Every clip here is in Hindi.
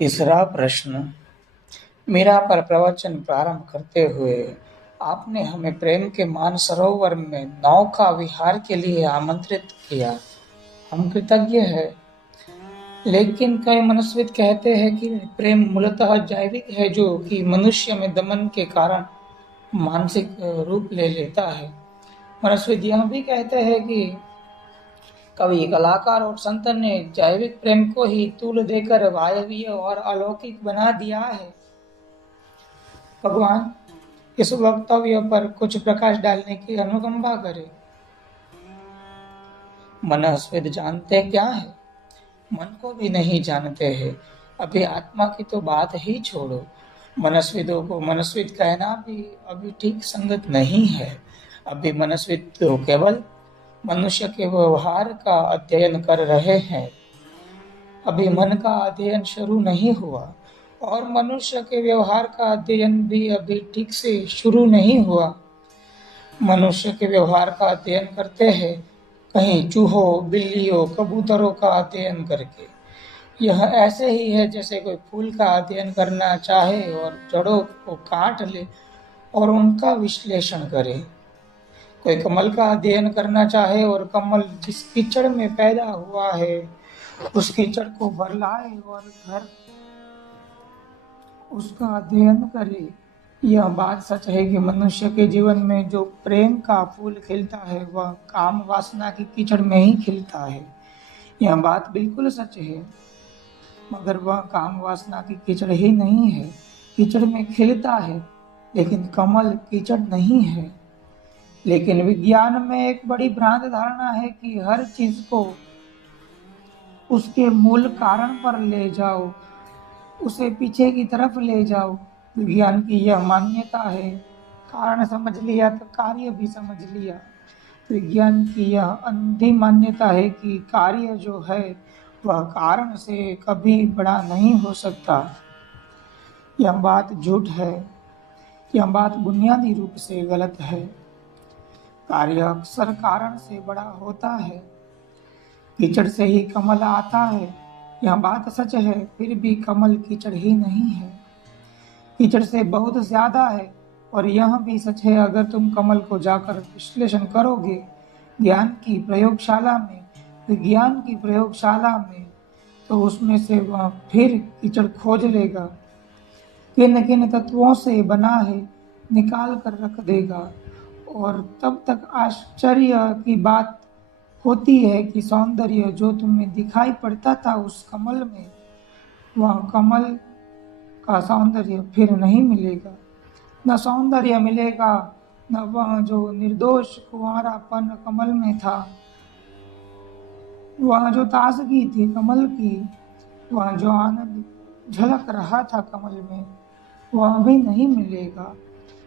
तीसरा प्रश्न। मीरा पर प्रवचन प्रारंभ करते हुए आपने हमें प्रेम के मानसरोवर में नौका विहार के लिए आमंत्रित किया। हम कृतज्ञ हैं, लेकिन कई मनस्वित कहते हैं कि प्रेम मूलतः जैविक है, जो कि मनुष्य में दमन के कारण मानसिक रूप ले लेता है। मनस्वित यह भी कहते हैं कि कवि, कलाकार और संत ने जैविक प्रेम को ही तूल देकर वायवीय और अलौकिक बना दिया है। भगवान इस वक्तव्य पर कुछ प्रकाश डालने की अनुकंपा करें। मनस्विद जानते क्या है? मन को भी नहीं जानते हैं। अभी आत्मा की तो बात ही छोड़ो। मनस्विदों को मनस्विद कहना भी अभी ठीक संगत नहीं है। अभी मनस्विद तो केवल मनुष्य के व्यवहार का अध्ययन कर रहे हैं। अभी मन का अध्ययन शुरू नहीं हुआ और मनुष्य के व्यवहार का अध्ययन भी अभी ठीक से शुरू नहीं हुआ। मनुष्य के व्यवहार का अध्ययन करते हैं, कहीं चूहों, बिल्लियों, कबूतरों का अध्ययन करके। यह ऐसे ही है जैसे कोई फूल का अध्ययन करना चाहे और जड़ों को काट ले और उनका विश्लेषण करे। कोई कमल का अध्ययन करना चाहे और कमल जिस कीचड़ में पैदा हुआ है उस कीचड़ को बरलाए और घर उसका अध्ययन करे। यह बात सच है कि मनुष्य के जीवन में जो प्रेम का फूल खिलता है वह काम वासना की कीचड़ में ही खिलता है। यह बात बिल्कुल सच है, मगर वह काम वासना की कीचड़ ही नहीं है। कीचड़ में खिलता है, लेकिन कमल कीचड़ नहीं है। लेकिन विज्ञान में एक बड़ी भ्रांत धारणा है कि हर चीज को उसके मूल कारण पर ले जाओ, उसे पीछे की तरफ ले जाओ। विज्ञान की यह मान्यता है, कारण समझ लिया तो कार्य भी समझ लिया। विज्ञान की यह अंधी मान्यता है कि कार्य जो है वह कारण से कभी बड़ा नहीं हो सकता। यह बात झूठ है। यह बात बुनियादी रूप से गलत है। कार्य अक्सर कारण से बड़ा होता है। कीचड़ से ही कमल आता है, यह बात सच है, फिर भी कमल कीचड़ ही नहीं है, कीचड़ से बहुत ज्यादा है। और यह भी सच है, अगर तुम कमल को जाकर विश्लेषण करोगे ज्ञान की प्रयोगशाला में, विज्ञान की प्रयोगशाला में, तो उसमें से वह फिर कीचड़ खोज लेगा, किन किन तत्वों से बना है निकाल कर रख देगा। और तब तक आश्चर्य की बात होती है कि सौंदर्य जो तुम्हें दिखाई पड़ता था उस कमल में, वह कमल का सौंदर्य फिर नहीं मिलेगा। न सौंदर्य मिलेगा, न वह जो निर्दोष कुंवारापन कमल में था, वह जो ताजगी थी कमल की, वह जो आनंद झलक रहा था कमल में, वह भी नहीं मिलेगा।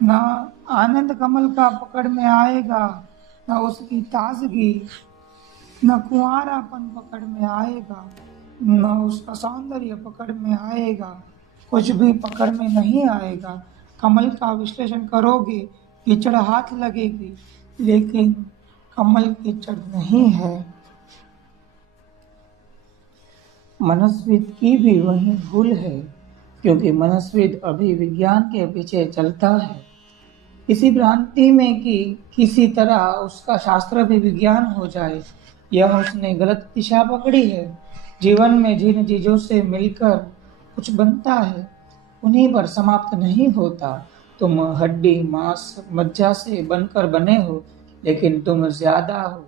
न आनंद कमल का पकड़ में आएगा, न उसकी ताजगी, न कुंवारापन पकड़ में आएगा, न उसका सौंदर्य पकड़ में आएगा। कुछ भी पकड़ में नहीं आएगा। कमल का विश्लेषण करोगे, कीचड़ हाथ लगेगी, लेकिन कमल कीचड़ नहीं है। मनस्विद की भी वही भूल है, क्योंकि मनस्विद अभी विज्ञान के पीछे चलता है, इसी भ्रांति में कि किसी तरह उसका शास्त्र भी विज्ञान हो जाए। यह उसने गलत दिशा पकड़ी है। जीवन में जिन चीजों से मिलकर कुछ बनता है उन्हीं पर समाप्त नहीं होता। तुम हड्डी, मांस, मज्जा से बनकर बने हो, लेकिन तुम ज्यादा हो।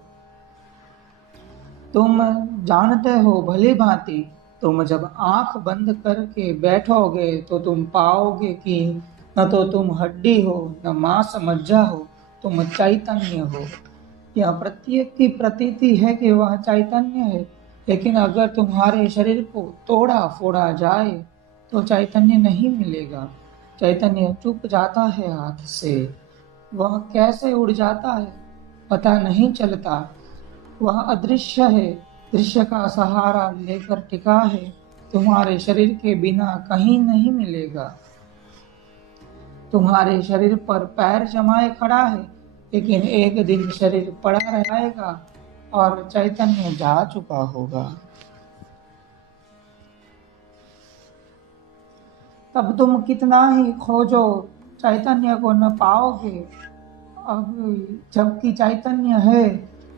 तुम जानते हो भली भांति, तुम जब आंख बंद करके बैठोगे तो तुम पाओगे कि न तो तुम हड्डी हो, न मांस मज्जा हो, तुम चैतन्य हो। यह प्रत्येक की प्रतीति है कि वह चैतन्य है, लेकिन अगर तुम्हारे शरीर को तोड़ा फोड़ा जाए तो चैतन्य नहीं मिलेगा। चैतन्य चुप जाता है हाथ से। वह कैसे उड़ जाता है पता नहीं चलता। वह अदृश्य है, दृश्य का सहारा लेकर टिका है। तुम्हारे शरीर के बिना कहीं नहीं मिलेगा। तुम्हारे शरीर पर पैर जमाए खड़ा है, लेकिन एक दिन शरीर पड़ा रहेगा और चैतन्य जा चुका होगा। तब तुम कितना ही खोजो चैतन्य को न पाओगे। अब जबकि चैतन्य है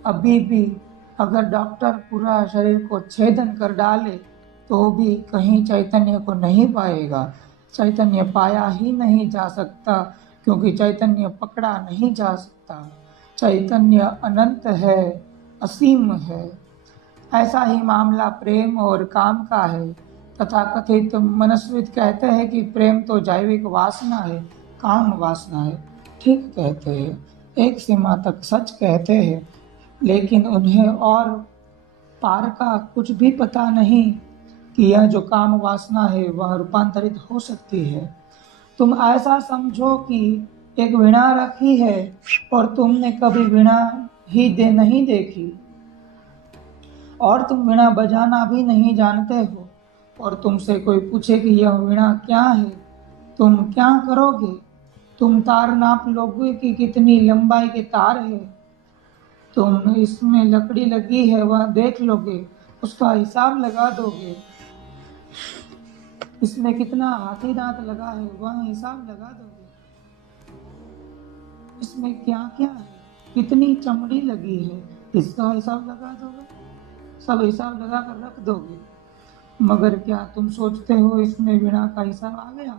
अभी भी, अगर डॉक्टर पूरा शरीर को छेदन कर डाले तो भी कहीं चैतन्य को नहीं पाएगा। चैतन्य पाया ही नहीं जा सकता, क्योंकि चैतन्य पकड़ा नहीं जा सकता। चैतन्य अनंत है, असीम है। ऐसा ही मामला प्रेम और काम का है। तथाकथित मनस्वित कहते हैं कि प्रेम तो जैविक वासना है, काम वासना है। ठीक कहते हैं, एक सीमा तक सच कहते हैं, लेकिन उन्हें और पार का कुछ भी पता नहीं कि यह जो काम वासना है वह रूपांतरित हो सकती है। तुम ऐसा समझो कि एक वीणा रखी है और तुमने कभी वीणा ही नहीं देखी, और तुम वीणा बजाना भी नहीं जानते हो, और तुमसे कोई पूछे कि यह वीणा क्या है, तुम क्या करोगे? तुम तार नाप लोगे कि कितनी लंबाई के तार है। तुम इसमें लकड़ी लगी है वह देख लोगे, उसका हिसाब लगा दोगे। इसमें कितना हाथी दांत लगा है वह हिसाब लगा दोगे। इसमें क्या क्या है, कितनी चमड़ी लगी है, इसका हिसाब लगा दोगे। सब हिसाब लगा कर रख दोगे। मगर क्या तुम सोचते हो इसमें वीणा का हिसाब आ गया?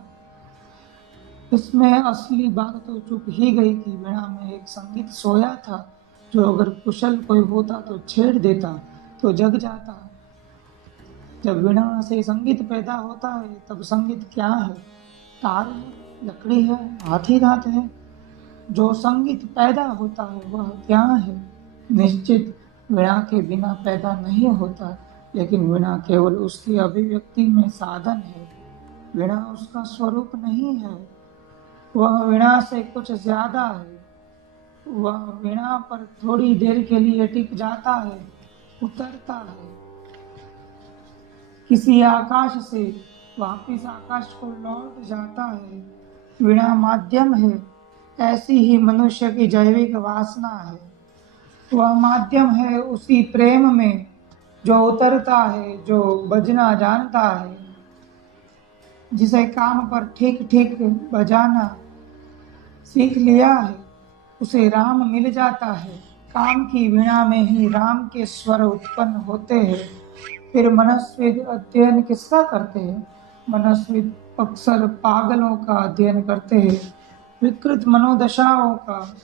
इसमें असली बात तो चुप ही गई कि वीणा में एक संगीत सोया था, जो अगर कुशल कोई होता तो छेड़ देता तो जग जाता। जब वीणा से संगीत पैदा होता है तब संगीत क्या है? तार है, लकड़ी है, हाथी दांत है। जो संगीत पैदा होता है वह क्या है? निश्चित वीणा के बिना पैदा नहीं होता, लेकिन वीणा केवल उसकी अभिव्यक्ति में साधन है। वीणा उसका स्वरूप नहीं है। वह वीणा से कुछ ज्यादा है। वह वीणा पर थोड़ी देर के लिए टिक जाता है, उतरता है किसी आकाश से, वापिस आकाश को लौट जाता है। वीणा माध्यम है। ऐसी ही मनुष्य की जैविक वासना है। वह माध्यम है उसी प्रेम में जो उतरता है, जो बजना जानता है, जिसे काम पर ठीक ठीक बजाना सीख लिया है, उसे राम मिल जाता है। काम की वीणा में ही राम के स्वर उत्पन्न होते हैं। फिर मनस्विद अध्ययन किसका करते हैं? मनस्विद अक्सर पागलों का अध्ययन करते हैं, विकृत मनोदशाओं का,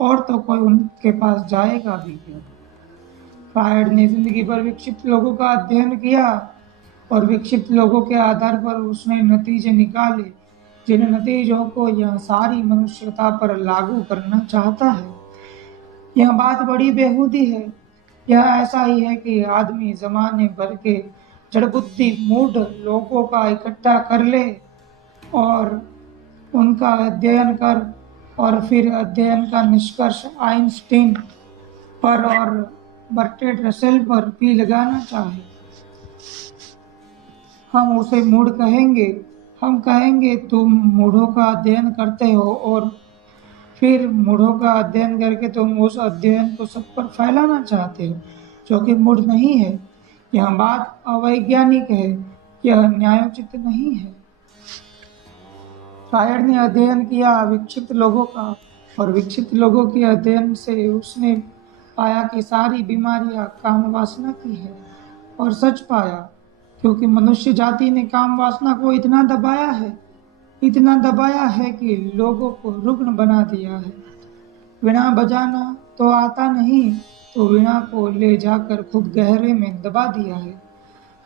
और तो कोई उनके पास जाएगा भी क्यों? फ्रायड ने जिंदगी भर विक्षिप्त लोगों का अध्ययन किया, और विक्षिप्त लोगों के आधार पर उसने नतीजे निकाले, जिन नतीजों को यह सारी मनुष्यता पर लागू करना चाहता है। यह बात बड़ी बेहूदी है। यह ऐसा ही है कि आदमी जमाने भर के जड़बुद्धि मूढ़ लोगों का इकट्ठा कर ले और उनका अध्ययन कर, और फिर अध्ययन का निष्कर्ष आइंस्टीन पर और बर्ट्रेड रसेल पर भी लगाना चाहे। हम उसे मूढ़ कहेंगे। हम कहेंगे तुम मूढ़ों का अध्ययन करते हो, और फिर मूढ़ों का अध्ययन करके तुम उस अध्ययन को सब पर फैलाना चाहते हो, जो कि मूढ़ नहीं है। यह बात अवैज्ञानिक है, यह न्यायोचित नहीं है। फ्रायड ने अध्ययन किया विक्षिप्त लोगों का, और विक्षिप्त लोगों के अध्ययन से उसने पाया कि सारी बीमारियां काम वासना की है, और सच पाया, क्योंकि मनुष्य जाति ने काम वासना को इतना दबाया है कि लोगों को रुग्ण बना दिया है। वीणा बजाना तो आता नहीं, तो वीणा को ले जाकर खूब गहरे में दबा दिया है,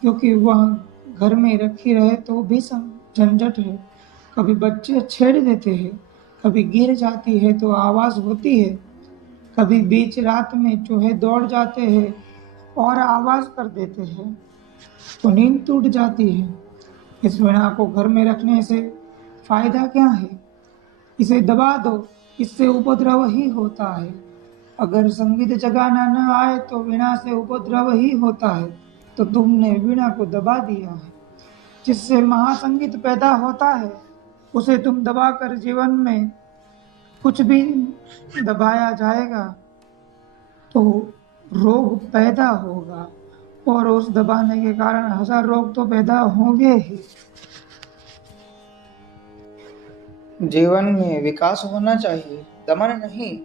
क्योंकि वह घर में रखी रहे तो भी झंझट है। कभी बच्चे छेड़ देते हैं, कभी गिर जाती है तो आवाज होती है, कभी बीच रात में चूहे दौड़ जाते हैं और आवाज कर देते हैं, तो नींद टूट जाती है। इस वीणा को घर में रखने से फायदा क्या है? इसे दबा दो, इससे उपद्रव ही होता है। अगर संगीत जगाना न आए तो वीणा से उपद्रव ही होता है, तो तुमने वीणा को दबा दिया है। जिससे महासंगीत पैदा होता है, उसे तुम दबाकर जीवन में कुछ भी दबाया जाएगा तो रोग पैदा होगा, और उस दबाने के कारण 1000 रोग तो पैदा होंगे ही। जीवन में विकास होना चाहिए, दमन नहीं।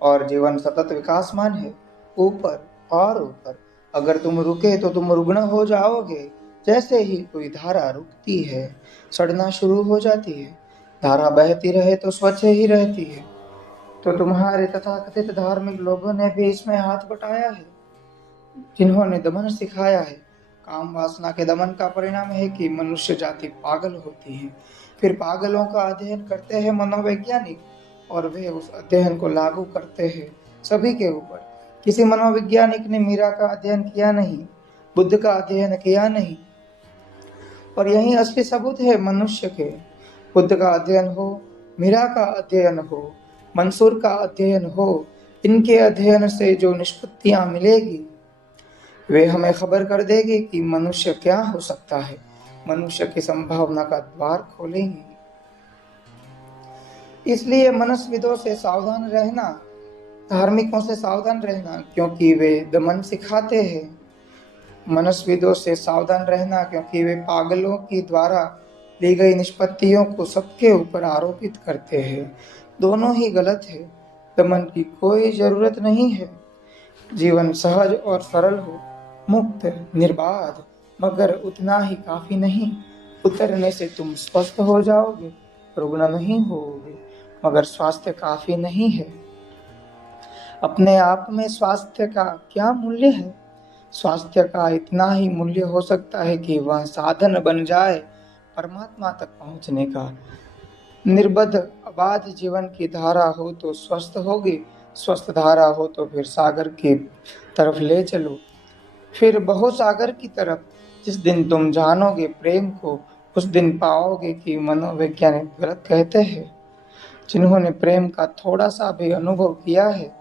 और जीवन सतत विकासमान है, ऊपर और ऊपर। अगर तुम रुके तो तुम रुग्ण हो जाओगे। जैसे ही कोई धारा रुकती है, सड़ना शुरू हो जाती है। धारा बहती रहे तो स्वच्छ ही रहती है। तो तुम्हारे तथाकथित धार्मिक लोगों ने भी इसमें हाथ बटाया है, जिन्होंने दमन सिखाया है। काम वासना के दमन का परिणाम है कि मनुष्य जाति पागल होती है। फिर पागलों का अध्ययन करते हैं मनोवैज्ञानिक, और वे उस अध्ययन को लागू करते हैं सभी के ऊपर। किसी मनोवैज्ञानिक ने मीरा का अध्ययन किया नहीं, बुद्ध का अध्ययन किया नहीं, और यही असली सबूत है मनुष्य के। बुद्ध का अध्ययन हो, मीरा का अध्ययन हो, मंसूर का अध्ययन हो, इनके अध्ययन से जो निष्पत्तियां मिलेगी वे हमें खबर कर देगी कि मनुष्य क्या हो सकता है, मनुष्य की संभावना का द्वार खोलेंगी। इसलिए मनस्विदों से सावधान रहना, धार्मिकों से सावधान रहना, क्योंकि वे दमन सिखाते हैं। मनस्विदों से सावधान रहना क्योंकि वे पागलों की द्वारा ली गई निष्पत्तियों को सबके ऊपर आरोपित करते हैं। दोनों ही गलत है। दमन की कोई जरूरत नहीं है। जीवन सहज और सरल हो, मुक्त, निर्बाध, मगर उतना ही काफी नहीं। उतरने से तुम स्वस्थ हो जाओगे, रुग्ण नहीं होगे, मगर स्वास्थ्य काफी नहीं है। अपने आप में स्वास्थ्य का क्या मूल्य है? स्वास्थ्य का इतना ही मूल्य हो सकता है कि वह साधन बन जाए परमात्मा तक पहुंचने का। निर्बध अबाध जीवन की धारा हो तो स्वस्थ होगी, स्वस्थ धारा हो तो फिर सागर की तरफ ले चलो, फिर बहुसागर की तरफ। जिस दिन तुम जानोगे प्रेम को, उस दिन पाओगे कि मनोवैज्ञानिक गलत कहते हैं। जिन्होंने प्रेम का थोड़ा सा भी अनुभव किया है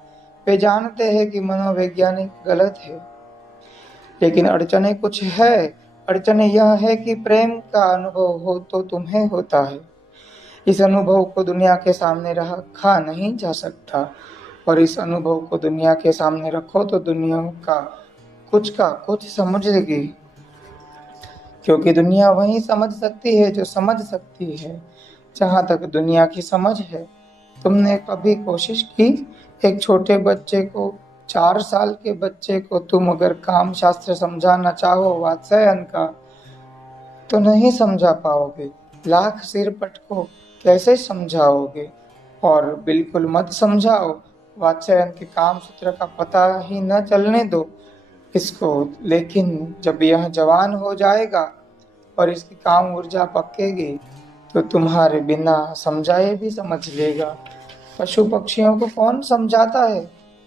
वे जानते हैं कि मनोवैज्ञानिक गलत है। लेकिन अड़चने कुछ है। अड़चने यह है कि प्रेम का अनुभव हो तो तुम्हें होता है। इस अनुभव को दुनिया के सामने रखा नहीं जा सकता, और इस अनुभव को दुनिया के सामने रखो तो दुनिया का कुछ समझेगी, क्योंकि दुनिया वही समझ सकती है जो समझ सकती है। जहाँ तक दुनिया की समझ है, तुमने कभी कोशिश की? एक छोटे बच्चे को, 4 साल के बच्चे को तुम अगर काम शास्त्र समझाना चाहो वात्स्यायन का, तो नहीं समझा पाओगे। लाख सिर पटको कैसे समझाओगे? और बिल्कुल मत समझाओ, वात्स्यायन के काम सूत्र का पता ही न चलने दो इसको। लेकिन जब यह जवान हो जाएगा और इसकी काम ऊर्जा पकेगी तो तुम्हारे बिना समझाए भी समझ लेगा। पशु पक्षियों को कौन समझाता है?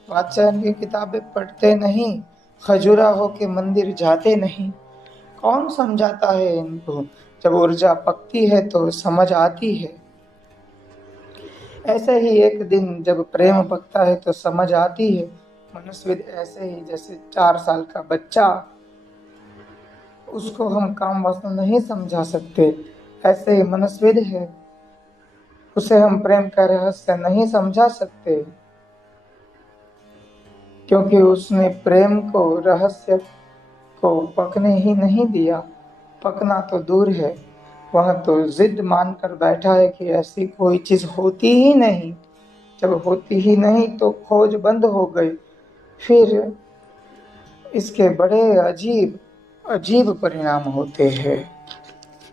वात्स्यायन की किताबें पढ़ते नहीं, खजुराहो के मंदिर जाते नहीं। कौन समझाता है इनको? जब ऊर्जा पकती है तो समझ आती है। ऐसे ही एक दिन जब प्रेम पकता है तो समझ आती है। मनस्विद ऐसे ही जैसे 4 साल का बच्चा, उसको हम काम वासना नहीं समझा सकते, ऐसे ही मनस्विद है, उसे हम प्रेम का रहस्य नहीं समझा सकते, क्योंकि उसने प्रेम को, रहस्य को पकने ही नहीं दिया। पकना तो दूर है, वह तो जिद मान कर बैठा है कि ऐसी कोई चीज होती ही नहीं। जब होती ही नहीं तो खोज बंद हो गई। फिर इसके बड़े अजीब अजीब परिणाम होते हैं।